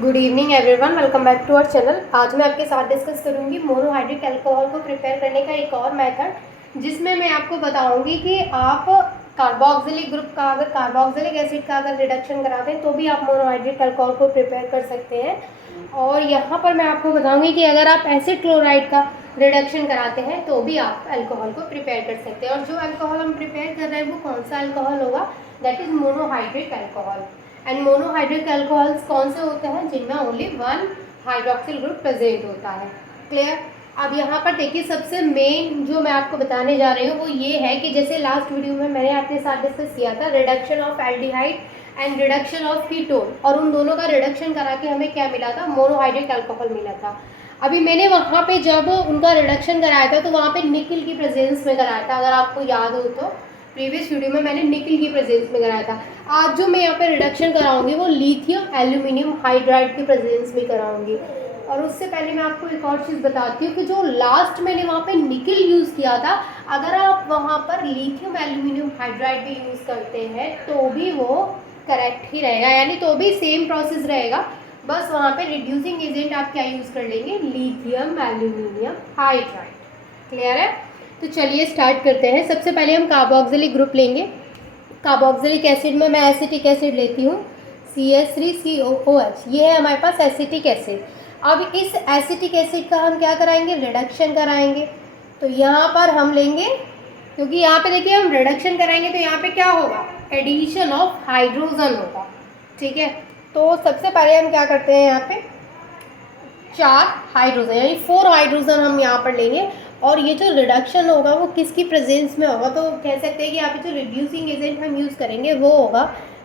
Good evening everyone, welcome back to our channel. आज मैं आपके साथ डिस्कस करूंगी मोनोहाइड्रिक अल्कोहल को प्रिपेयर करने का एक और मेथड, जिसमें मैं आपको बताऊंगी कि आप कार्बोक्सिलिक ग्रुप का, अगर कार्बोक्सिलिक एसिड का अगर रिडक्शन कराते हैं तो भी आप मोनोहाइड्रिक अल्कोहल को प्रिपेयर कर सकते हैं। और यहाँ पर मैं आपको बताऊंगी कि अगर आप एसिड क्लोराइड का रिडक्शन कराते हैं तो भी आप अल्कोहल को प्रिपेयर कर सकते हैं। और जो अल्कोहल हम प्रिपेयर कर रहे हैं वो कौन सा अल्कोहल होगा, that is monohydric alcohol. And monohydric alcohols कौन से होते हैं, जिनमें only one hydroxyl group present होता है। क्लियर। अब यहाँ पर देखिए, सबसे मेन जो मैं आपको बताने जा रही हूँ वो ये है कि जैसे लास्ट वीडियो में मैंने आपके साथ डिस्कस किया था reduction of aldehyde and reduction of ketone, और उन दोनों का रिडक्शन करा के हमें क्या मिला था, मोनोहाइड्रिक अल्कोहल मिला था। अभी मैंने वहाँ पे जब उनका रिडक्शन कराया था तो वहाँ पे निकिल की प्रेजेंस में कराया था, अगर आपको याद हो तो प्रीवियस वीडियो में मैंने निकिल की प्रेजेंस में कराया था। आज जो मैं यहाँ पे रिडक्शन कराऊंगी वो लिथियम एल्यूमिनियम हाइड्राइड की प्रेजेंस में कराऊंगी। और उससे पहले मैं आपको एक और चीज़ बताती हूँ कि जो लास्ट मैंने वहाँ पे निकिल यूज़ किया था, अगर आप वहाँ पर लिथियम एल्यूमिनियम हाइड्राइड भी यूज़ करते हैं तो भी वो करेक्ट ही रहेगा, यानी तो भी सेम प्रोसेस रहेगा। बस वहाँ पे रिड्यूसिंग एजेंट आप क्या यूज़ कर लेंगे, लिथियम एल्यूमिनियम हाइड्राइड। क्लियर है। तो चलिए स्टार्ट करते हैं। सबसे पहले हम कार्बोक्सिलिक ग्रुप लेंगे। कार्बोक्सिलिक एसिड में मैं एसिटिक एसिड लेती हूँ, CH3COOH। ये है हमारे पास एसिटिक एसिड। अब इस एसिटिक एसिड का हम क्या कराएंगे, रिडक्शन कराएंगे। तो यहाँ पर हम लेंगे, क्योंकि यहाँ पे देखिए हम रिडक्शन कराएंगे तो यहाँ पे क्या होगा, एडिशन ऑफ हाइड्रोजन होगा। ठीक है। तो सबसे पहले हम क्या करते हैं, यहाँ पे 4 हाइड्रोजन यानी 4 हाइड्रोजन हम यहाँ पर लेंगे। और ये जो रिडक्शन होगा वो किसकी प्रेजेंस में होगा, तो कह सकते हैं कि यहाँ पे जो रिड्यूसिंग एजेंट हम यूज़ करेंगे वो होगा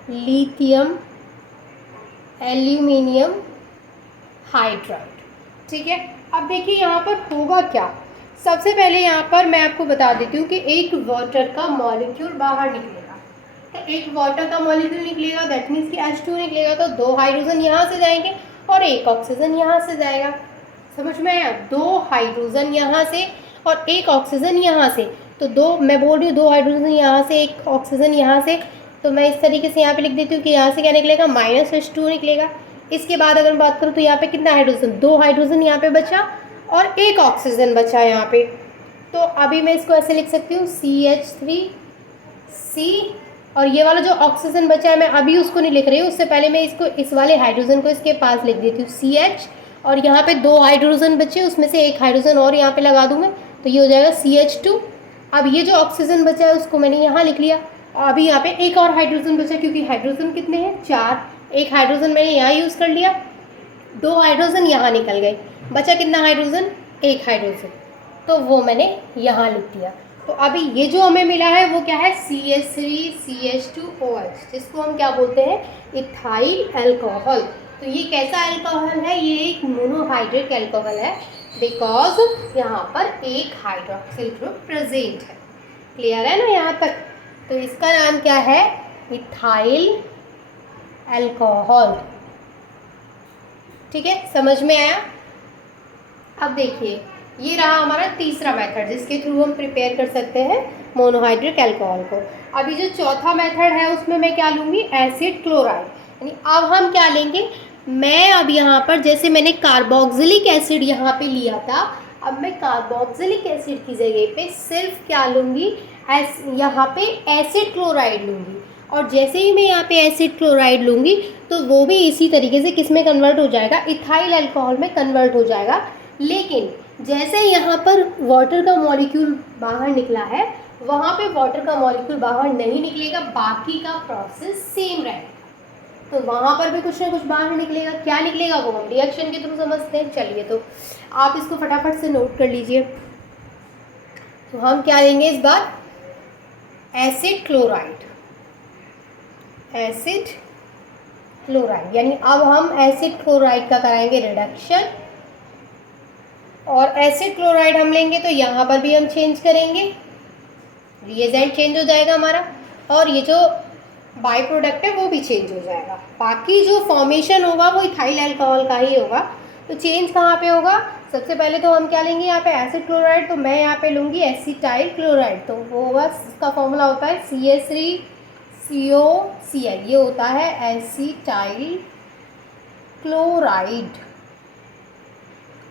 लिथियम एल्यूमिनियम हाइड्राइड। ठीक है। अब देखिए यहाँ पर होगा क्या, सबसे पहले यहाँ पर मैं आपको बता देती हूँ कि एक वाटर का मॉलिक्यूल बाहर निकलेगा। तो एक वाटर का मॉलिक्यूल निकलेगा, दैट मीन्स कि H2 निकलेगा, तो 2 हाइड्रोजन यहाँ से जाएंगे और एक ऑक्सीजन यहाँ से जाएगा। समझ में आया, 2 हाइड्रोजन यहाँ से और एक ऑक्सीजन यहाँ से। तो मैं बोल रही हूँ 2 हाइड्रोजन यहाँ से, एक ऑक्सीजन यहाँ से। तो मैं इस तरीके से यहाँ पे लिख देती हूँ कि यहाँ से क्या निकलेगा, -H2 निकलेगा। इसके बाद अगर बात करूँ तो यहाँ पे कितना हाइड्रोजन, 2 हाइड्रोजन यहाँ पे बचा और एक ऑक्सीजन बचा यहाँ पे। तो अभी मैं इसको ऐसे लिख सकती हूँ CH3C, और ये वाला जो ऑक्सीजन बचा है मैं अभी उसको नहीं लिख रही हूँ, उससे पहले मैं इसको, इस वाले हाइड्रोजन को इसके पास लिख देती हूँ CH, और यहाँ पे 2 हाइड्रोजन बचे, उसमें से एक हाइड्रोजन और यहाँ पे लगा दूँ मैं, तो ये हो जाएगा CH2। अब ये जो ऑक्सीजन बचा है उसको मैंने यहाँ लिख लिया। और अभी यहाँ पे एक और हाइड्रोजन बचा, क्योंकि हाइड्रोजन कितने हैं, 4। एक हाइड्रोजन मैंने यहाँ यूज़ कर लिया, 2 हाइड्रोजन यहाँ निकल गए, बचा कितना हाइड्रोजन, एक हाइड्रोजन, तो वो मैंने यहाँ लिख दिया। तो अभी ये जो हमें मिला है वो क्या है, CH3CH2OH, जिसको हम क्या बोलते हैं, इथाइल अल्कोहल। तो ये कैसा अल्कोहल है, ये एक मोनोहाइड्रिक अल्कोहल है, बिकॉज यहाँ पर एक हाइड्रोक्सिल ग्रुप प्रेजेंट है। क्लियर है ना यहाँ तक। तो इसका नाम क्या है, इथाइल अल्कोहल। ठीक है, समझ में आया। अब देखिए, ये रहा हमारा तीसरा मेथड जिसके थ्रू हम प्रिपेयर कर सकते हैं मोनोहाइड्रिक अल्कोहल को। अभी जो चौथा मेथड है उसमें मैं क्या लूँगी, एसिड क्लोराइड। यानी अब हम क्या लेंगे, मैं अब यहाँ पर जैसे मैंने कार्बोक्सिलिक एसिड यहाँ पे लिया था, अब मैं कार्बोक्सिलिक एसिड की जगह पे सिर्फ क्या लूँगी, यहाँ पे एसिड क्लोराइड लूँगी। और जैसे ही मैं यहाँ पे एसिड क्लोराइड लूँगी तो वो भी इसी तरीके से किस में कन्वर्ट हो जाएगा, इथाइल अल्कोहल में कन्वर्ट हो जाएगा। लेकिन जैसे यहाँ पर वाटर का मॉलिक्यूल बाहर निकला है, वहाँ पे वाटर का मॉलिक्यूल बाहर नहीं निकलेगा, बाकी का प्रोसेस सेम रहेगा। तो वहाँ पर भी कुछ ना कुछ बाहर निकलेगा, क्या निकलेगा वो हम रिएक्शन के थ्रू समझते हैं। चलिए, तो आप इसको फटाफट से नोट कर लीजिए। तो हम क्या लेंगे इस बार, एसिड क्लोराइड। एसिड क्लोराइड यानी अब हम एसिड क्लोराइड का कराएंगे रिडक्शन, और एसिड क्लोराइड हम लेंगे तो यहाँ पर भी हम चेंज करेंगे, रिएजेंट चेंज हो जाएगा हमारा, और ये जो बाई प्रोडक्ट है वो भी चेंज हो जाएगा। बाकी जो फॉर्मेशन होगा वो इथाइल अल्कोहल का ही होगा। तो चेंज कहाँ पे होगा, सबसे पहले तो हम क्या लेंगे यहाँ पे एसिड क्लोराइड, तो मैं यहाँ पे लूँगी एसिटाइल क्लोराइड। तो वो होगा, इसका फॉर्मूला होता है CH3COCl, ये होता है एसिटाइल क्लोराइड,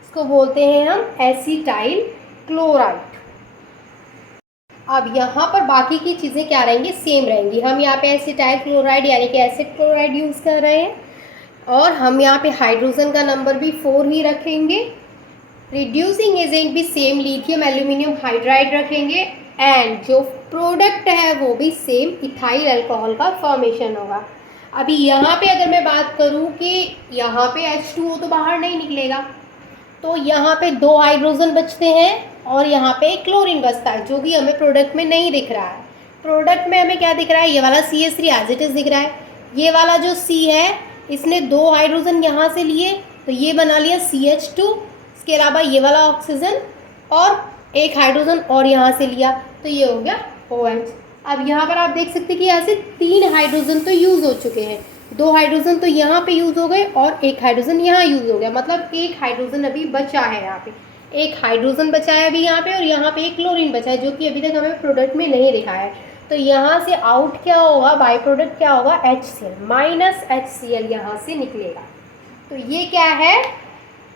इसको बोलते हैं हम एसिटाइल क्लोराइड। अब यहाँ पर बाकी की चीज़ें क्या रहेंगी, सेम रहेंगी। हम यहाँ पे एसिटाइल क्लोराइड यानी कि एसिड क्लोराइड यूज़ कर रहे हैं और हम यहाँ पे हाइड्रोजन का नंबर भी 4 ही रखेंगे। रिड्यूसिंग एजेंट भी सेम लिथियम एल्यूमिनियम हाइड्राइड रखेंगे एंड जो प्रोडक्ट है वो भी सेम इथाइल अल्कोहल का फॉर्मेशन होगा। अभी यहाँ पे अगर मैं बात करूँ कि यहाँ पे H2O तो बाहर नहीं निकलेगा, तो यहाँ पे 2 हाइड्रोजन बचते हैं और यहाँ पे क्लोरीन बचता है, जो कि हमें प्रोडक्ट में नहीं दिख रहा है। प्रोडक्ट में हमें क्या दिख रहा है, ये वाला CH3 एज इट इज़ दिख रहा है। ये वाला जो C है इसने 2 हाइड्रोजन यहाँ से लिए तो ये बना लिया CH2, इसके अलावा ये वाला ऑक्सीजन और एक हाइड्रोजन और यहाँ से लिया तो ये हो गया OH। अब यहाँ पर आप देख सकते हैं कि यहाँ से 3 हाइड्रोजन तो यूज़ हो चुके हैं, 2 हाइड्रोजन तो यहाँ पे यूज़ हो गए और एक हाइड्रोजन यहाँ यूज़ हो गया, मतलब एक हाइड्रोजन अभी बचा है। यहाँ पे एक हाइड्रोजन बचा है अभी यहाँ पे और यहाँ पे एक क्लोरीन बचा है, जो कि अभी तक हमें प्रोडक्ट में नहीं दिखा है। तो यहाँ से आउट क्या होगा, बाई प्रोडक्ट क्या होगा, HCl माइनस HCl यहाँ से निकलेगा। तो ये क्या है,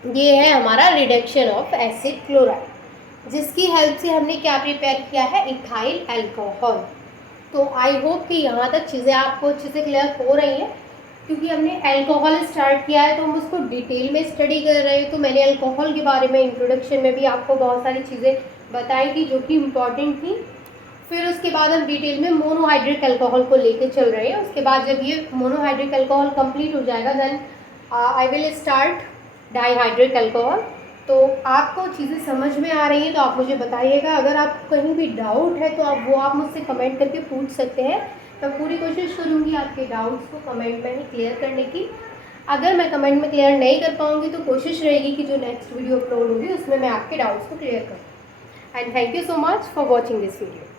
ये है हमारा रिडक्शन ऑफ एसिड क्लोराइड, जिसकी हेल्प से हमने क्या प्रिपेयर किया है, इथाइल अल्कोहल। तो आई होप कि यहाँ तक चीज़ें आपको अच्छे से क्लियर हो रही हैं, क्योंकि हमने अल्कोहल स्टार्ट किया है तो हम उसको डिटेल में स्टडी कर रहे हैं। तो मैंने अल्कोहल के बारे में इंट्रोडक्शन में भी आपको बहुत सारी चीज़ें बताई थी जो कि इम्पॉर्टेंट थी। फिर उसके बाद हम डिटेल में मोनोहाइड्रिक अल्कोहल को लेके चल रहे हैं। उसके बाद जब ये मोनोहाइड्रिक अल्कोहल कंप्लीट हो जाएगा then I will start dihydric alcohol. तो आपको चीज़ें समझ में आ रही हैं तो आप मुझे बताइएगा। अगर आपको कहीं भी डाउट है तो आप मुझसे कमेंट करके पूछ सकते हैं। मैं पूरी कोशिश करूँगी आपके डाउट्स को कमेंट में ही क्लियर करने की। अगर मैं कमेंट में क्लियर नहीं कर पाऊँगी तो कोशिश रहेगी कि जो नेक्स्ट वीडियो अपलोड होगी उसमें मैं आपके डाउट्स को क्लियर करूँ। And thank you so much for watching this video.